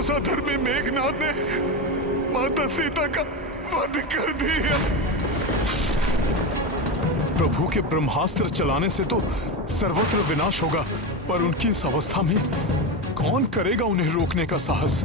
उस अधर्मी मेघनाद ने माता सीता का वध कर दिया। प्रभु के ब्रह्मास्त्र चलाने से तो सर्वत्र विनाश होगा, पर उनकी इस अवस्था में कौन करेगा उन्हें रोकने का साहस?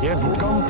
ये भूकंप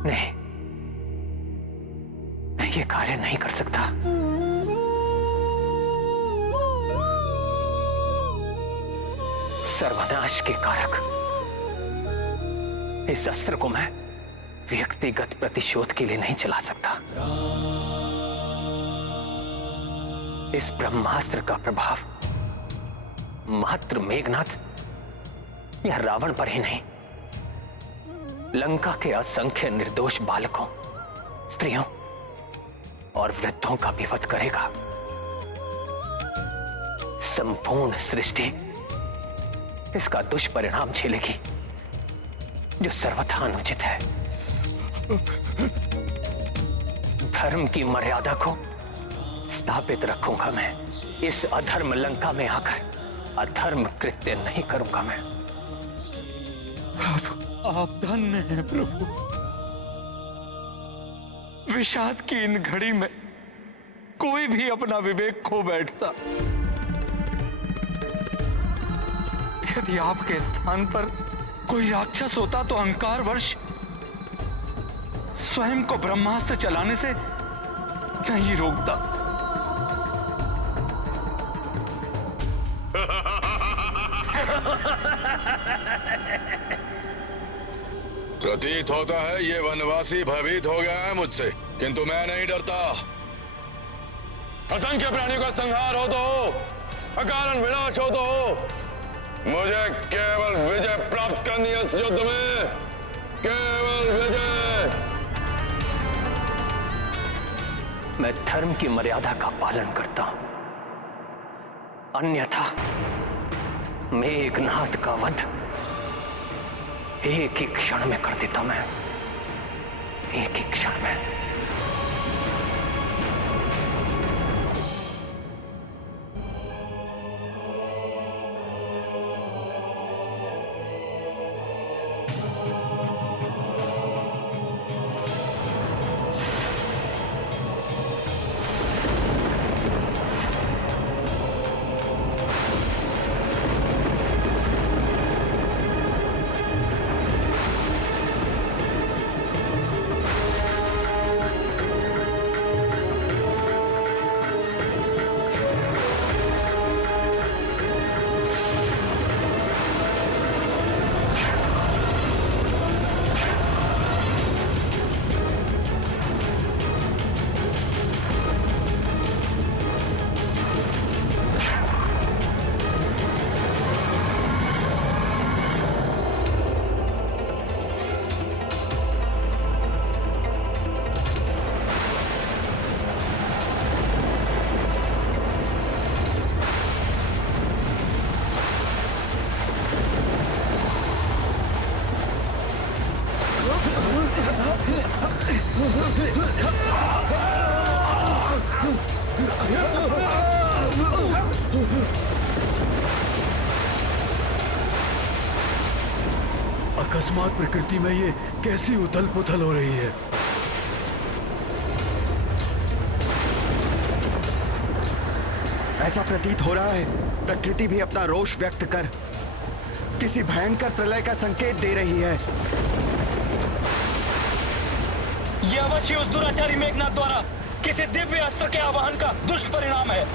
नहीं, मैं ये कार्य नहीं कर सकता। सर्वनाश के कारक इस अस्त्र को मैं व्यक्तिगत प्रतिशोध के लिए नहीं चला सकता। इस ब्रह्मास्त्र का प्रभाव मात्र मेघनाथ या रावण पर ही नहीं, लंका के असंख्य निर्दोष बालकों, स्त्रियों और वृद्धों का भी वध करेगा। संपूर्ण सृष्टि इसका दुष्परिणाम झेलेगी, जो सर्वथा अनुचित है। धर्म की मर्यादा को स्थापित रखूंगा मैं। इस अधर्म लंका में आकर अधर्म कृत्य नहीं करूंगा मैं। आप धन्य हैं प्रभु। विषाद की इन घड़ी में कोई भी अपना विवेक खो बैठता। यदि आपके स्थान पर कोई राक्षस होता तो अहंकारवश स्वयं को ब्रह्मास्त्र चलाने से नहीं रोकता। प्रतीत होता है ये वनवासी भयभीत हो गया है मुझसे, किंतु मैं नहीं डरता। असंख्य प्राणियों का संहार हो तो हो, अकारण विनाश हो तो हो, मुझे केवल विजय प्राप्त करनी है इस युद्ध में, केवल विजय। मैं धर्म की मर्यादा का पालन करता हूं, अन्यथा मेघनाद का वध एक ही क्षण में कर देता मैं, एक ही क्षण में। अकस्मात प्रकृति में ये कैसी उथल पुथल हो रही है। ऐसा प्रतीत हो रहा है प्रकृति भी अपना रोष व्यक्त कर किसी भयंकर प्रलय का संकेत दे रही है। यह अवश्य उस दुराचारी मेघनाथ द्वारा किसी दिव्य अस्त्र के आवाहन का दुष्परिणाम है।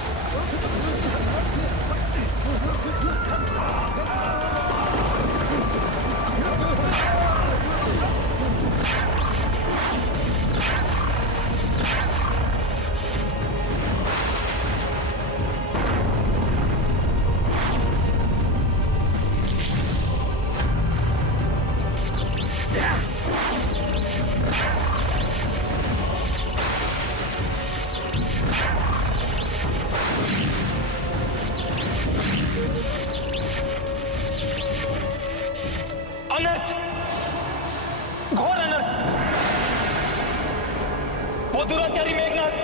अनर्थ, घोर अनर्थ। वो दुराचारी मेघनाथ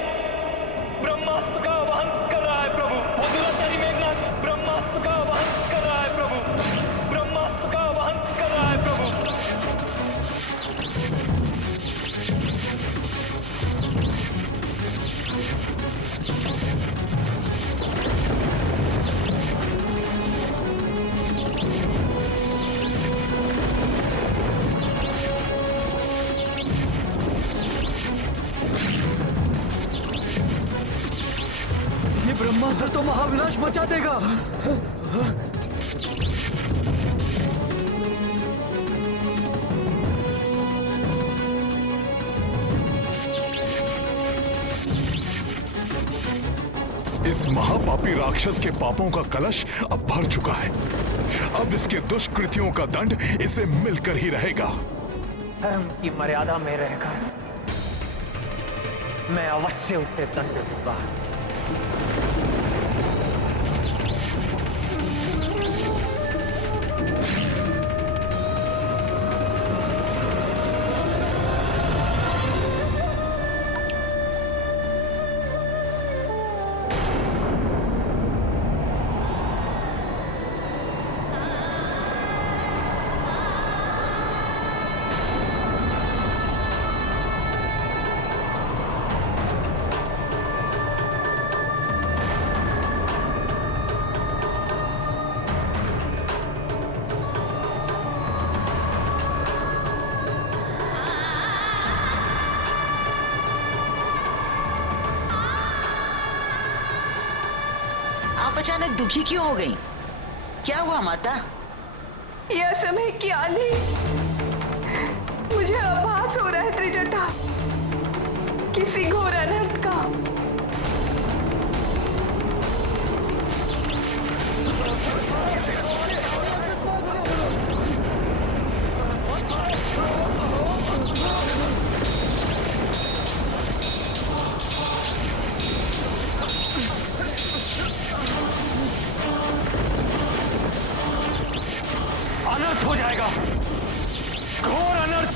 ब्रह्मास्त्र का आवाहन कर रहा है प्रभु। वो दुराचारी मेघनाथ ब्रह्मास्त्र का आवाहन कर रहा है प्रभु। ब्रह्मास्त्र का आवाहन कर रहा है प्रभु। ये ब्रह्मास्त्र तो महाविनाश मचा देगा। इस महापापी राक्षस के पापों का कलश अब भर चुका है। अब इसके दुष्कृतियों का दंड इसे मिलकर ही रहेगा। धर्म की मर्यादा में रहकर मैं अवश्य उसे दंड दूंगा। आप अचानक दुखी क्यों हो गई? क्या हुआ माता? यह समय क्या नहीं, मुझे आभास हो रहा है त्रिजटा किसी घोर अनर्थ का। अनर्थ हो जाएगा, घोर अनर्थ।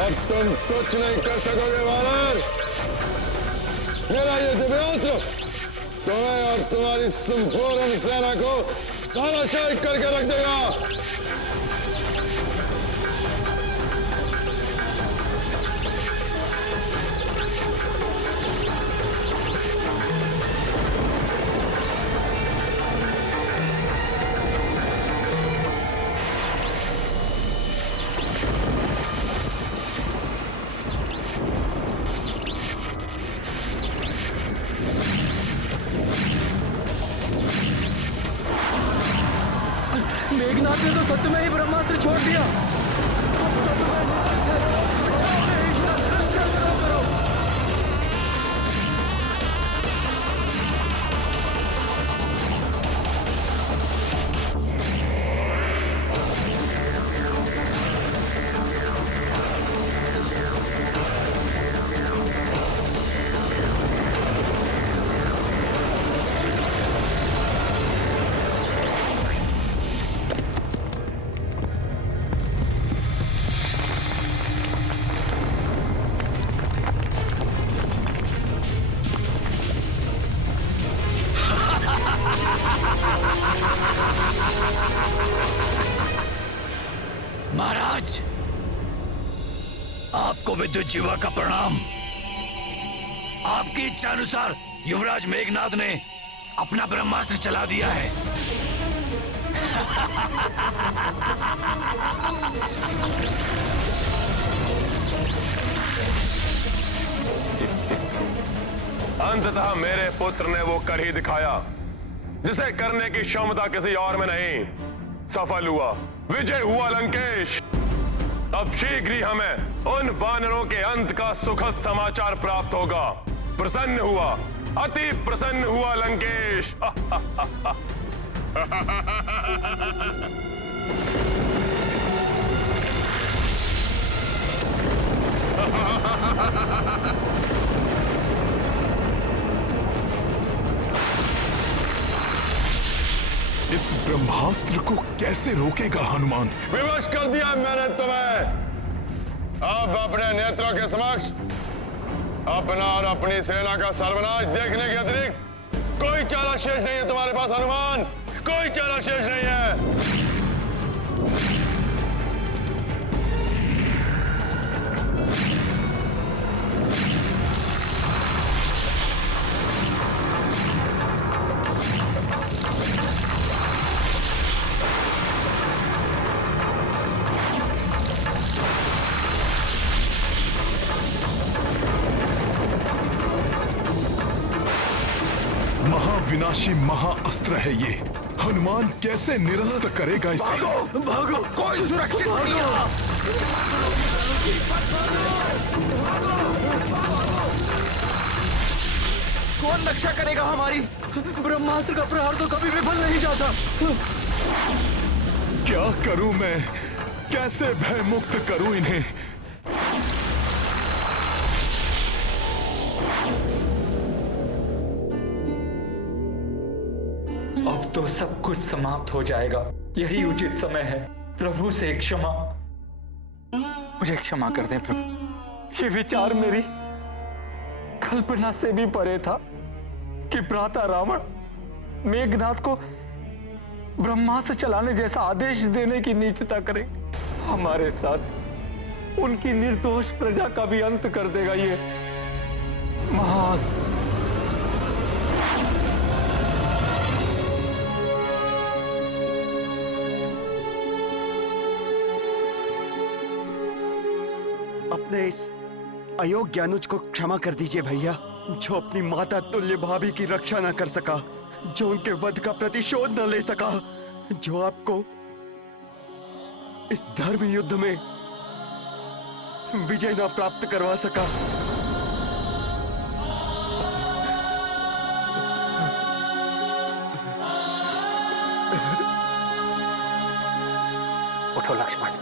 अब तुम कुछ नहीं कर सकोगे वानर। मेरा ये दिव्यास्त्र तुम्हें और तुम्हारी संपूर्ण सेना को धराशायी करके रख देगा। मेघनाथ ने तो सत्य में ही ब्रह्मास्त्र छोड़ दिया। शिवा का प्रणाम। आपकी इच्छा अनुसार युवराज मेघनाद ने अपना ब्रह्मास्त्र चला दिया है। अंततः मेरे पुत्र ने वो कर ही दिखाया जिसे करने की क्षमता किसी और में नहीं। सफल हुआ, विजय हुआ लंकेश। अब शीघ्र ही हमें उन वानरों के अंत का सुखद समाचार प्राप्त होगा। प्रसन्न हुआ, अति प्रसन्न हुआ लंकेश। इस ब्रह्मास्त्र को कैसे रोकेगा हनुमान? विवश कर दिया मैंने तुम्हें। अब अपने नेत्रों के समक्ष अपना और अपनी सेना का सर्वनाश देखने के अतिरिक्त कोई चारा शेष नहीं है तुम्हारे पास हनुमान, कोई चारा शेष नहीं है। महाविनाशी महाअस्त्र है ये। हनुमान कैसे निरस्त करेगा इसे? भागो, भागो, कोई सुरक्षित नहीं है। कौन रक्षा करेगा हमारी? ब्रह्मास्त्र का प्रहार तो कभी विफल नहीं जाता। क्या करूं मैं? कैसे भय मुक्त करूं इन्हें? अब तो सब कुछ समाप्त हो जाएगा। यही उचित समय है। प्रभु से क्षमा, मुझे क्षमा कर दें प्रभु। ये विचार मेरी कल्पना से भी परे था कि प्रातः रावण मेघनाद को ब्रह्मास्त्र चलाने जैसा आदेश देने की नीचता करे। हमारे साथ उनकी निर्दोष प्रजा का भी अंत कर देगा ये महाअस्त्र। अपने इस अयोग्य अनुज को क्षमा कर दीजिए भैया, जो अपनी माता तुल्य भाभी की रक्षा न कर सका, जो उनके वध का प्रतिशोध न ले सका, जो आपको इस धर्म युद्ध में विजय न प्राप्त करवा सका। उठो लक्ष्मण।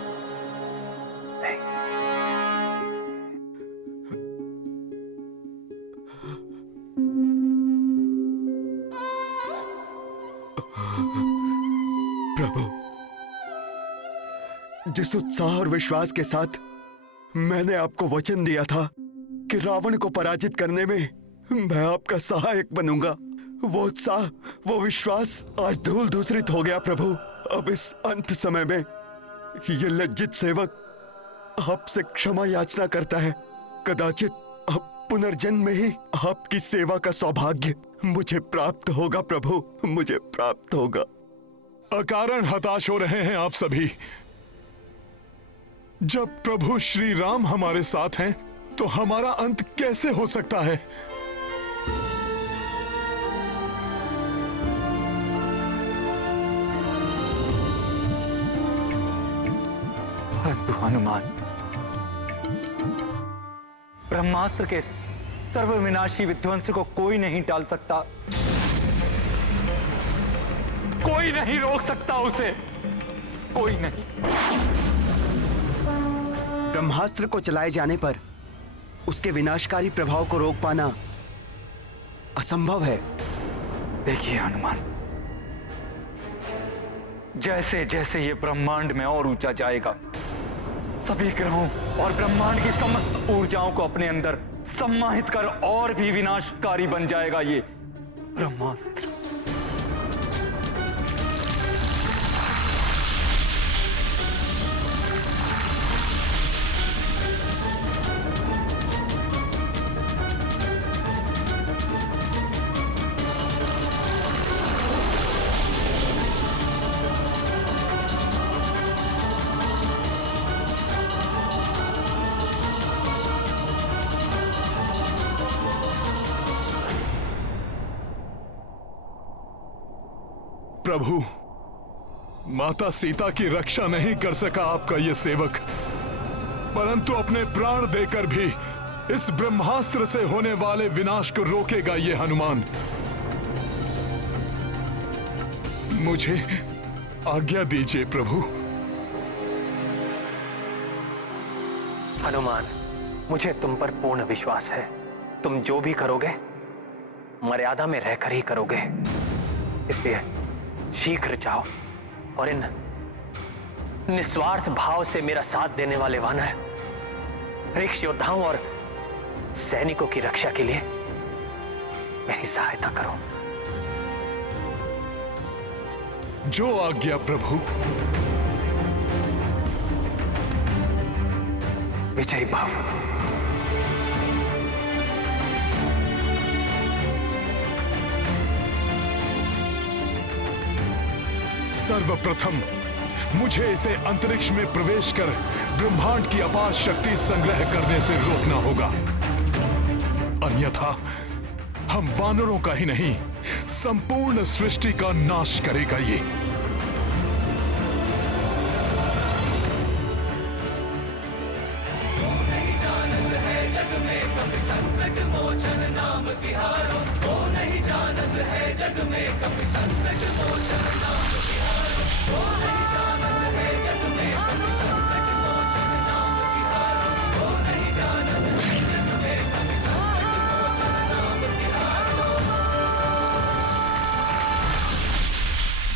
प्रभु, जिस उत्साह और विश्वास के साथ मैंने आपको वचन दिया था कि रावण को पराजित करने में मैं आपका सहायक बनूंगा, वो उत्साह, वो विश्वास आज धूल धूसरित हो गया प्रभु। अब इस अंत समय में ये लज्जित सेवक आपसे क्षमा याचना करता है। कदाचित अब पुनर्जन्म में ही आपकी सेवा का सौभाग्य मुझे प्राप्त होगा प्रभु, मुझे प्राप्त होगा। अकारण हताश हो रहे हैं आप सभी। जब प्रभु श्री राम हमारे साथ हैं तो हमारा अंत कैसे हो सकता है? परंतु हनुमान, ब्रह्मास्त्र के सर्वविनाशी विध्वंस को कोई नहीं टाल सकता, कोई नहीं रोक सकता उसे, कोई नहीं। ब्रह्मास्त्र को चलाए जाने पर उसके विनाशकारी प्रभाव को रोक पाना असंभव है। देखिए हनुमान, जैसे जैसे ये ब्रह्मांड में और ऊंचा जाएगा, सभी ग्रहों और ब्रह्मांड की समस्त ऊर्जाओं को अपने अंदर सम्माहित कर और भी विनाशकारी बन जाएगा ये ब्रह्मास्त्र। प्रभु, माता सीता की रक्षा नहीं कर सका आपका ये सेवक, परंतु अपने प्राण देकर भी इस ब्रह्मास्त्र से होने वाले विनाश को रोकेगा ये हनुमान। मुझे आज्ञा दीजिए प्रभु। हनुमान, मुझे तुम पर पूर्ण विश्वास है। तुम जो भी करोगे मर्यादा में रहकर ही करोगे, इसलिए शीघ्र जाओ और इन निस्वार्थ भाव से मेरा साथ देने वाले वानर, ऋक्ष योद्धाओं और सैनिकों की रक्षा के लिए मेरी सहायता करो। जो आज्ञा प्रभु। विजयी भव। सर्वप्रथम मुझे इसे अंतरिक्ष में प्रवेश कर ब्रह्मांड की अपार शक्ति संग्रह करने से रोकना होगा, अन्यथा हम वानरों का ही नहीं संपूर्ण सृष्टि का नाश करेगा ये।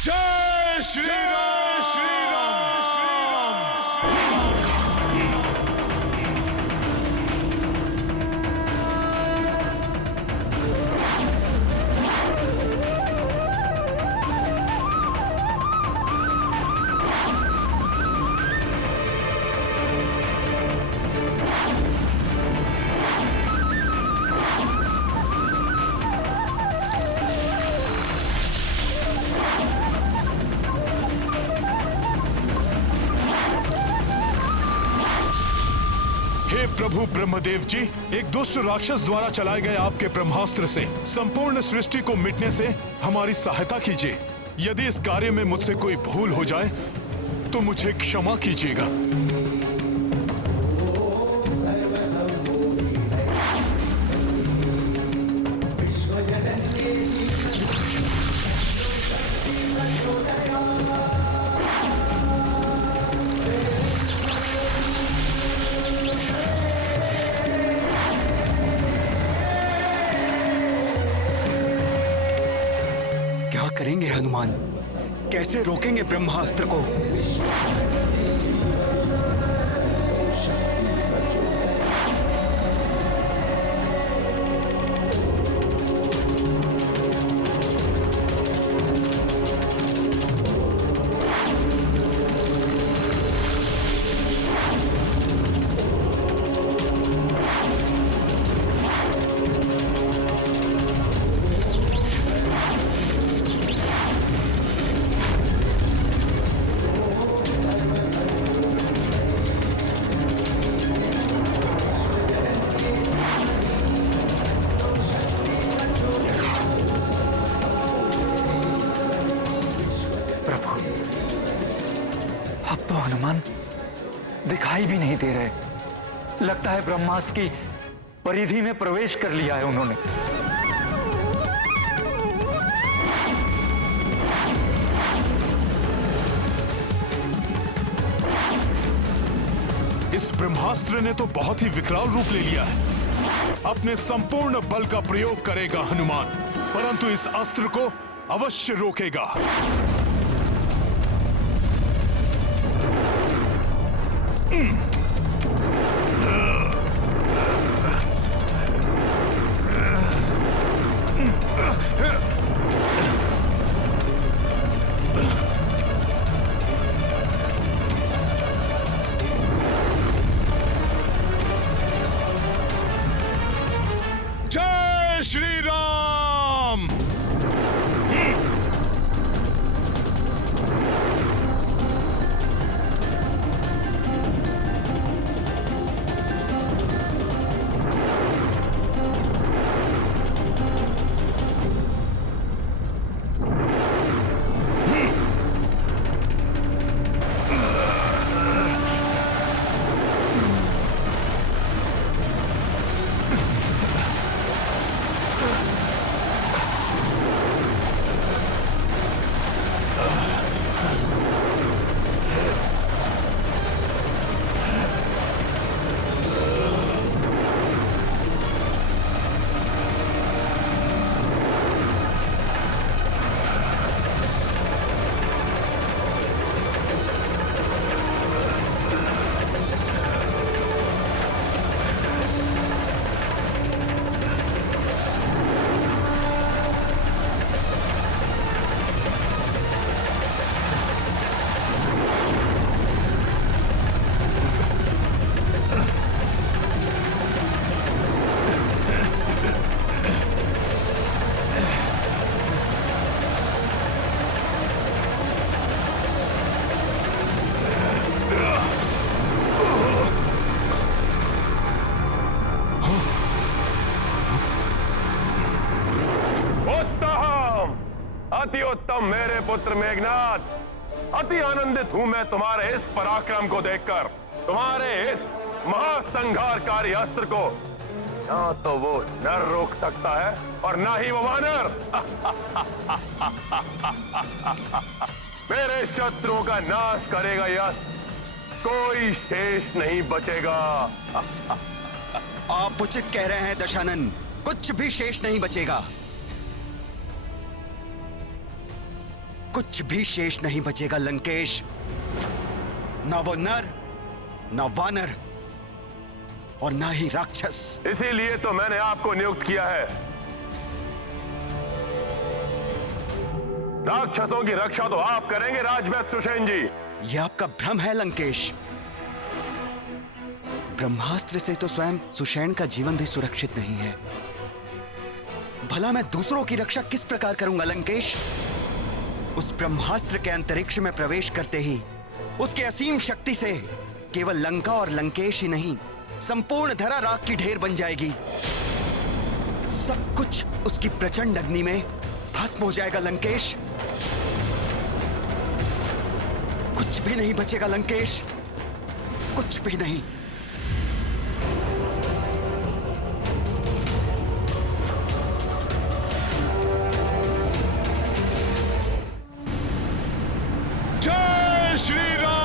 जय श्री राम, श्री राम, श्री राम। हे प्रभु ब्रह्मदेव जी, एक दुष्ट राक्षस द्वारा चलाए गए आपके ब्रह्मास्त्र से संपूर्ण सृष्टि को मिटने से हमारी सहायता कीजिए। यदि इस कार्य में मुझसे कोई भूल हो जाए तो मुझे क्षमा कीजिएगा। क्या करेंगे हनुमान? कैसे रोकेंगे ब्रह्मास्त्र को? अब तो हनुमान दिखाई भी नहीं दे रहे। लगता है ब्रह्मास्त्र की परिधि में प्रवेश कर लिया है उन्होंने। इस ब्रह्मास्त्र ने तो बहुत ही विकराल रूप ले लिया है। अपने संपूर्ण बल का प्रयोग करेगा हनुमान, परंतु इस अस्त्र को अवश्य रोकेगा। जय श्री राम। अति उत्तम मेरे पुत्र मेघनाद। अति आनंदित हूं मैं तुम्हारे इस पराक्रम को देखकर, तुम्हारे इस महासंहारकारी अस्त्र को। ना तो वो नर रोक सकता है और ना ही वो वानर। मेरे शत्रुओं का नाश करेगा यह अस्त्र, कोई शेष नहीं बचेगा। आप उचित कह रहे हैं दशानन, कुछ भी शेष नहीं बचेगा। कुछ भी शेष नहीं बचेगा लंकेश। ना वो नर, ना वानर और ना ही राक्षस। इसीलिए तो मैंने आपको नियुक्त किया है। राक्षसों की रक्षा तो आप करेंगे राजवैद्य सुषेण जी। यह आपका भ्रम है लंकेश। ब्रह्मास्त्र से तो स्वयं सुषेण का जीवन भी सुरक्षित नहीं है। भला मैं दूसरों की रक्षा किस प्रकार करूंगा लंकेश? उस ब्रह्मास्त्र के अंतरिक्ष में प्रवेश करते ही उसके असीम शक्ति से केवल लंका और लंकेश ही नहीं, संपूर्ण धरा राख की ढेर बन जाएगी। सब कुछ उसकी प्रचंड अग्नि में भस्म हो जाएगा लंकेश। कुछ भी नहीं बचेगा लंकेश, कुछ भी नहीं। जय श्री राम।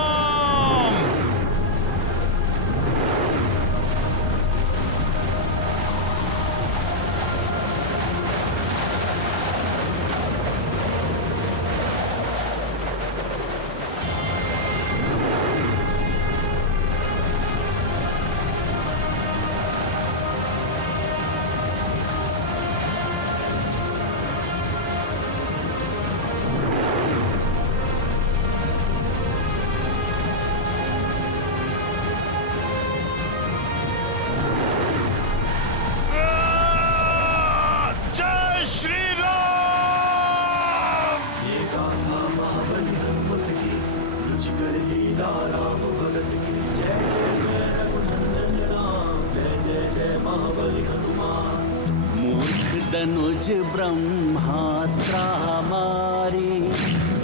धनुज ब्रह्मास्त्र हमारी,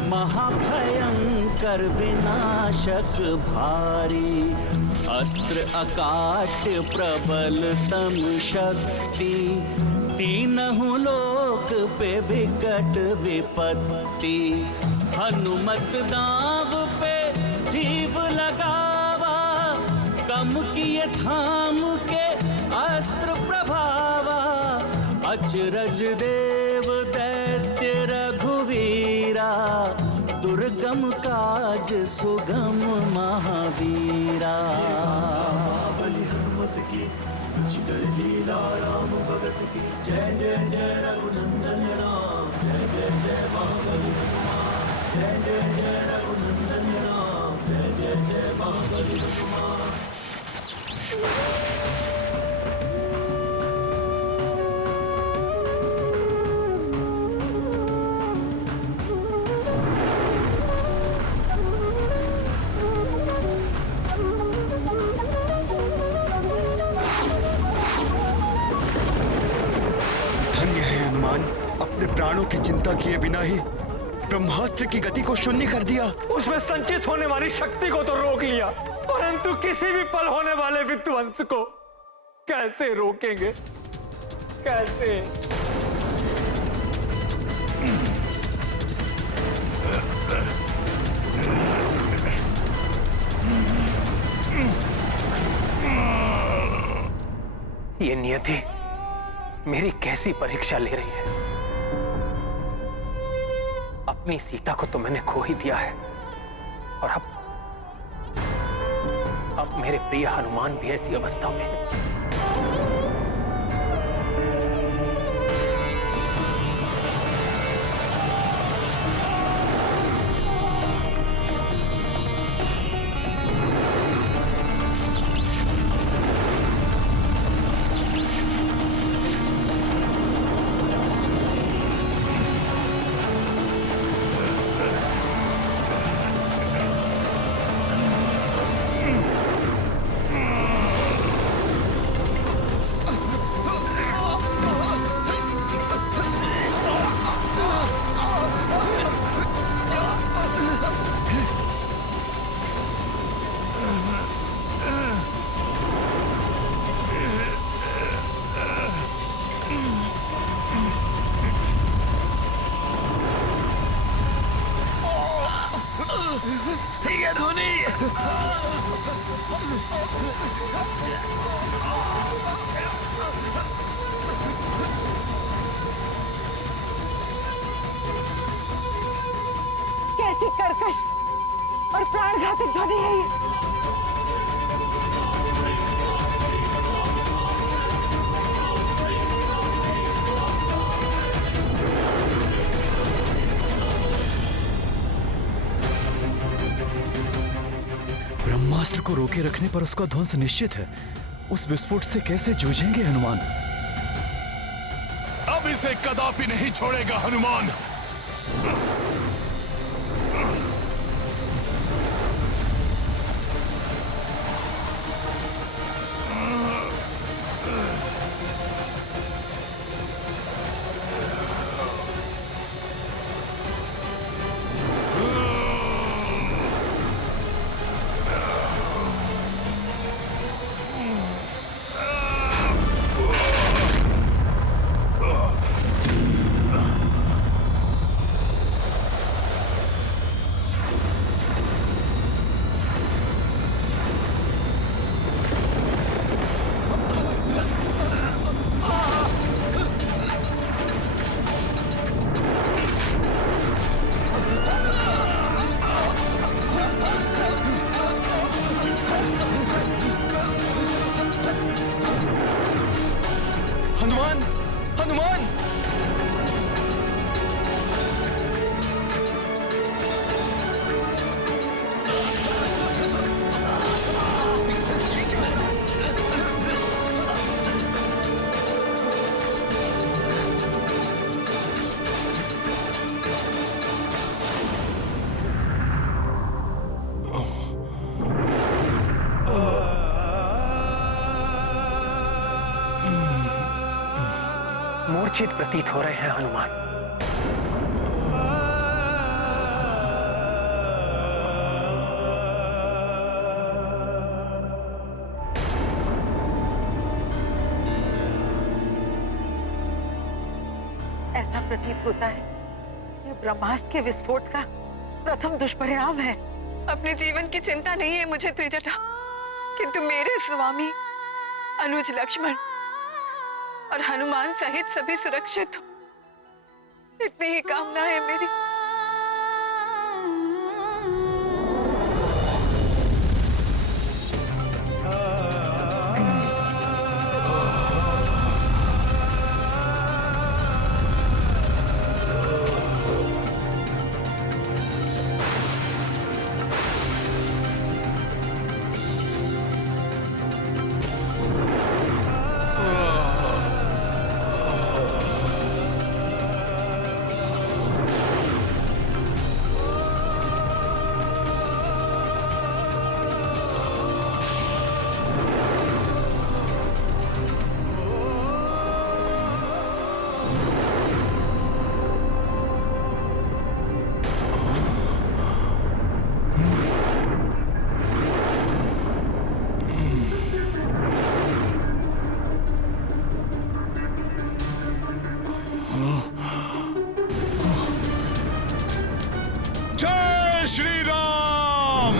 महाभयंकर विनाशक भारी। अस्त्र अकाट प्रबलतम शक्ति, तीनहु लोक पे विकट विपत्ति। हनुमत दाव पे जीव लगावा, कम किए थाम के अस्त्र प्रभावा। अचरज देव दैत्य रघुवीरा, दुर्गम काज सुगम महावीरा। बलि हनुमत की रुचिकर लीला राम भगत की। जय जय जय रघुनंदन राम, जय जय जय महाबली हनुमान। जय जय जय रघुनंदन राम, जय जय जय महाबली हनुमान। प्राणों की चिंता किए बिना ही ब्रह्मास्त्र की गति को शून्य कर दिया। उसमें संचित होने वाली शक्ति को तो रोक लिया, परंतु किसी भी पल होने वाले विध्वंस को कैसे रोकेंगे? कैसे? ये नियति मेरी कैसी परीक्षा ले रही है। अपनी सीता को तो मैंने खो ही दिया है, और अब मेरे प्रिय हनुमान भी ऐसी अवस्था में है। कैसी कर्कश और प्राणघातक ध्वनि है ये। ब्रह्मास्त्र को रोके रखने पर उसका ध्वंस निश्चित है। उस विस्फोट से कैसे जूझेंगे हनुमान? अब इसे कदापि नहीं छोड़ेगा हनुमान। हनुमान, हनुमान! मूर्छित प्रतीत हो रहे हैं हनुमान। ऐसा प्रतीत होता है ये ब्रह्मास्त्र के विस्फोट का प्रथम दुष्परिणाम है। अपने जीवन की चिंता नहीं है मुझे त्रिजटा, किंतु मेरे स्वामी अनुज लक्ष्मण और हनुमान सहित सभी सुरक्षित हो, इतनी ही कामना है मेरी। जय श्री राम।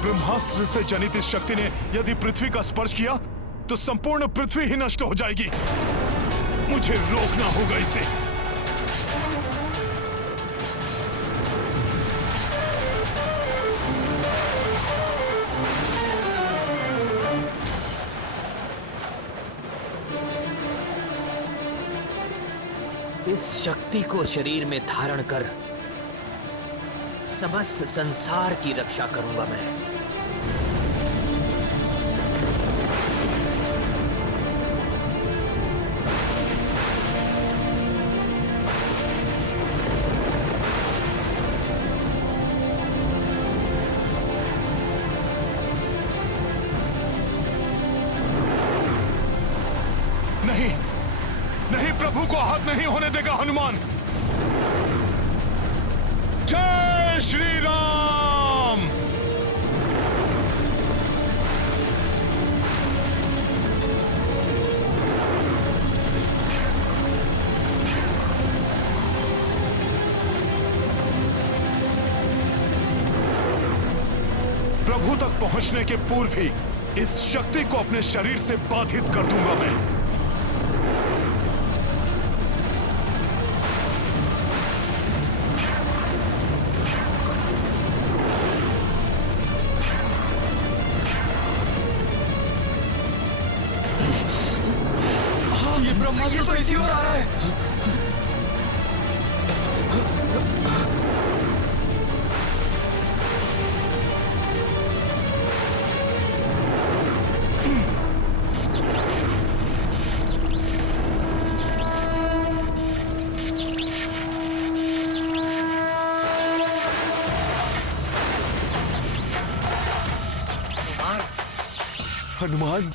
ब्रह्मास्त्र से जनित इस शक्ति ने यदि पृथ्वी का स्पर्श किया तो संपूर्ण पृथ्वी ही नष्ट हो जाएगी। मुझे रोकना होगा इसे। इस शक्ति को शरीर में धारण कर समस्त संसार की रक्षा करूंगा मैं। नहीं, नहीं, प्रभु को आहत नहीं होने देगा हनुमान। जय श्री राम। प्रभु तक पहुंचने के पूर्व ही इस शक्ति को अपने शरीर से बाधित कर दूंगा मैं। ये ब्रह्मास्त्र तो इसी ओर आ रहा है। हनुमान,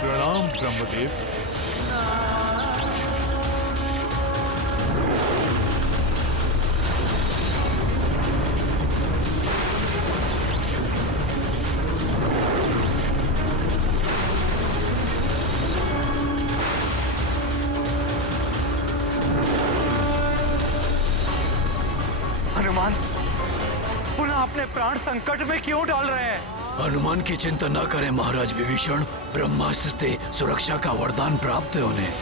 प्रणाम ब्रह्मदेव। हनुमान, पुनः अपने प्राण संकट में क्यों डाल रहे हैं? हनुमान की चिंता न करें महाराज विभीषण, ब्रह्मास्त्र से सुरक्षा का वरदान प्राप्त है उन्हें।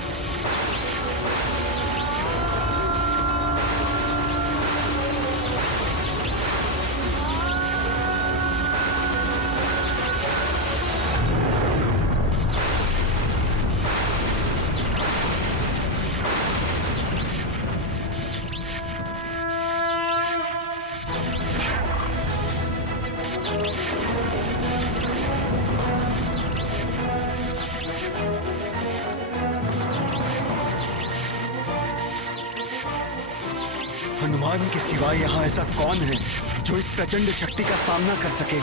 हनुमान के सिवा यहाँ ऐसा कौन है जो इस प्रचंड शक्ति का सामना कर सके?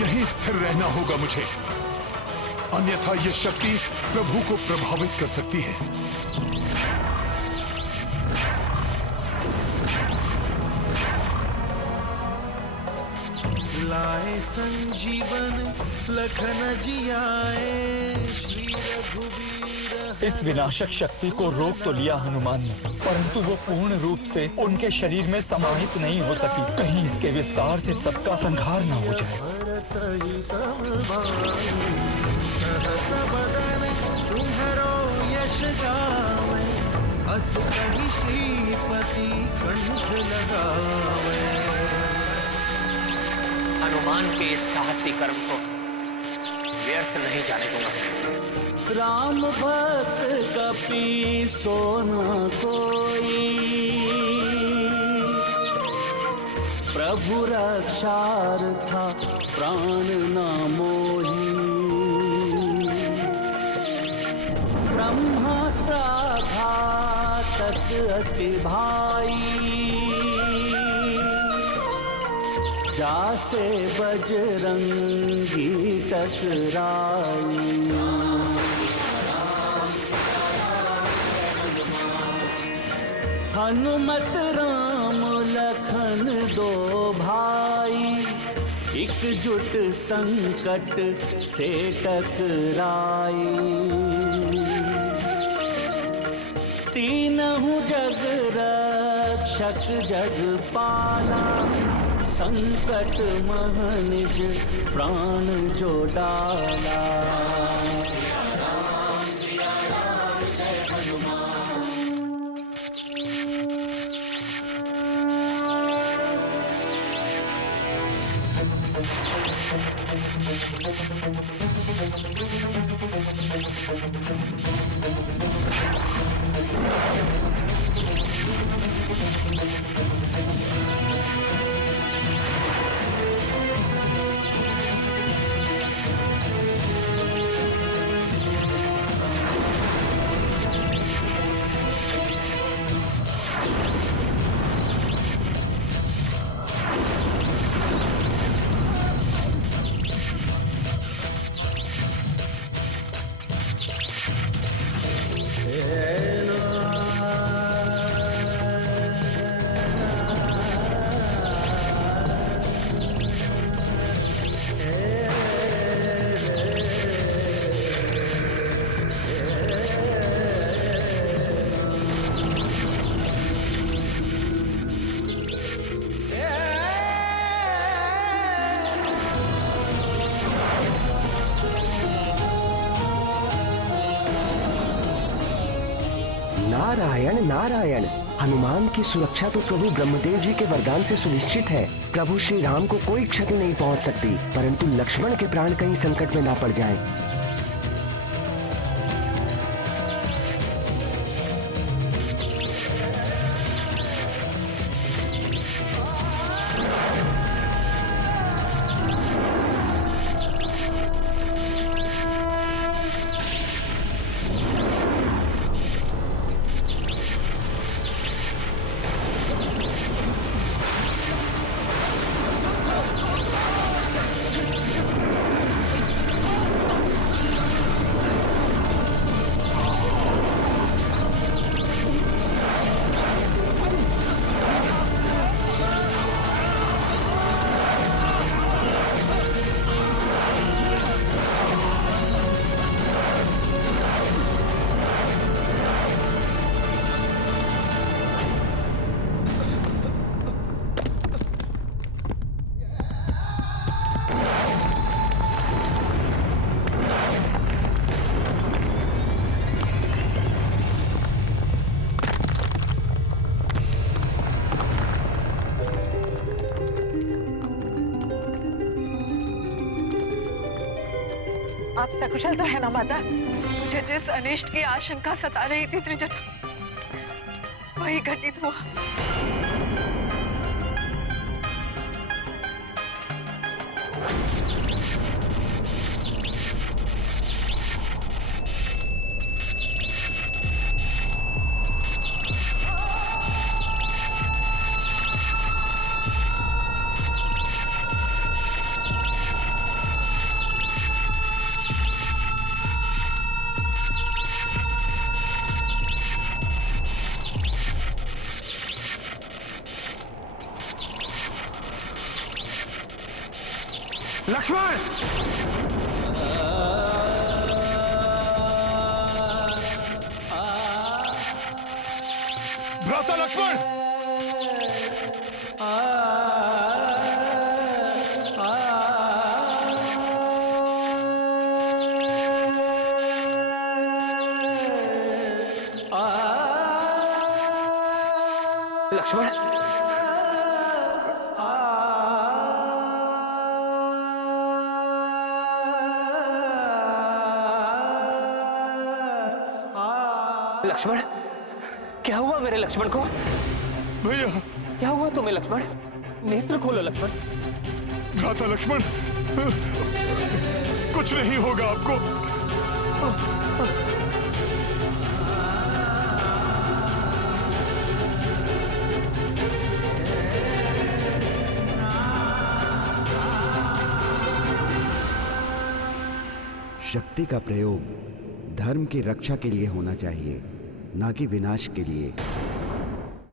यहीं स्थिर रहना होगा मुझे, अन्यथा यह शक्ति प्रभु को प्रभावित कर सकती है। लाए संजीवन लखन जियाए श्री रघुवीर। इस विनाशक शक्ति को रोक तो लिया हनुमान ने, परंतु वो पूर्ण रूप से उनके शरीर में समाहित नहीं हो सकी। कहीं इसके विस्तार से सबका संहार न हो जाए। तुम्हारो यश गावे, अस कहि श्रीपति कंठ लगावे। हनुमान के इस साहसी कर्म को व्यर्थ नहीं जाने दूंगा। राम भक्त कपि सोना कोई, प्रभु रक्षार्था प्राण न मोही। ब्रह्मास्त्र घातक अति भाई, जासे बजरंगी टकराई। हनुमत राम लखन दो भाई, एकजुट संकट से टकराई। तीनहु जग रक्षक जग पाला, संकट महनिज प्राण जो डाला। नारायण नारायण। हनुमान की सुरक्षा तो प्रभु ब्रह्मदेव जी के वरदान से सुनिश्चित है। प्रभु श्री राम को कोई क्षति नहीं पहुंच सकती, परंतु लक्ष्मण के प्राण कहीं संकट में ना पड़ जाएं। आप सकुशल तो है ना माता? मुझे जिस अनिष्ट की आशंका सता रही थी त्रिजटा, वही घटित हुआ। लक्ष्मण! भ्राता लक्ष्मण! लक्ष्मण! लक्ष्मण, क्या हुआ मेरे लक्ष्मण को? भैया, क्या हुआ तुम्हें लक्ष्मण? नेत्र खोलो लक्ष्मण। भ्राता लक्ष्मण, कुछ नहीं होगा आपको। शक्ति का प्रयोग धर्म की रक्षा के लिए होना चाहिए, ना कि विनाश के लिए।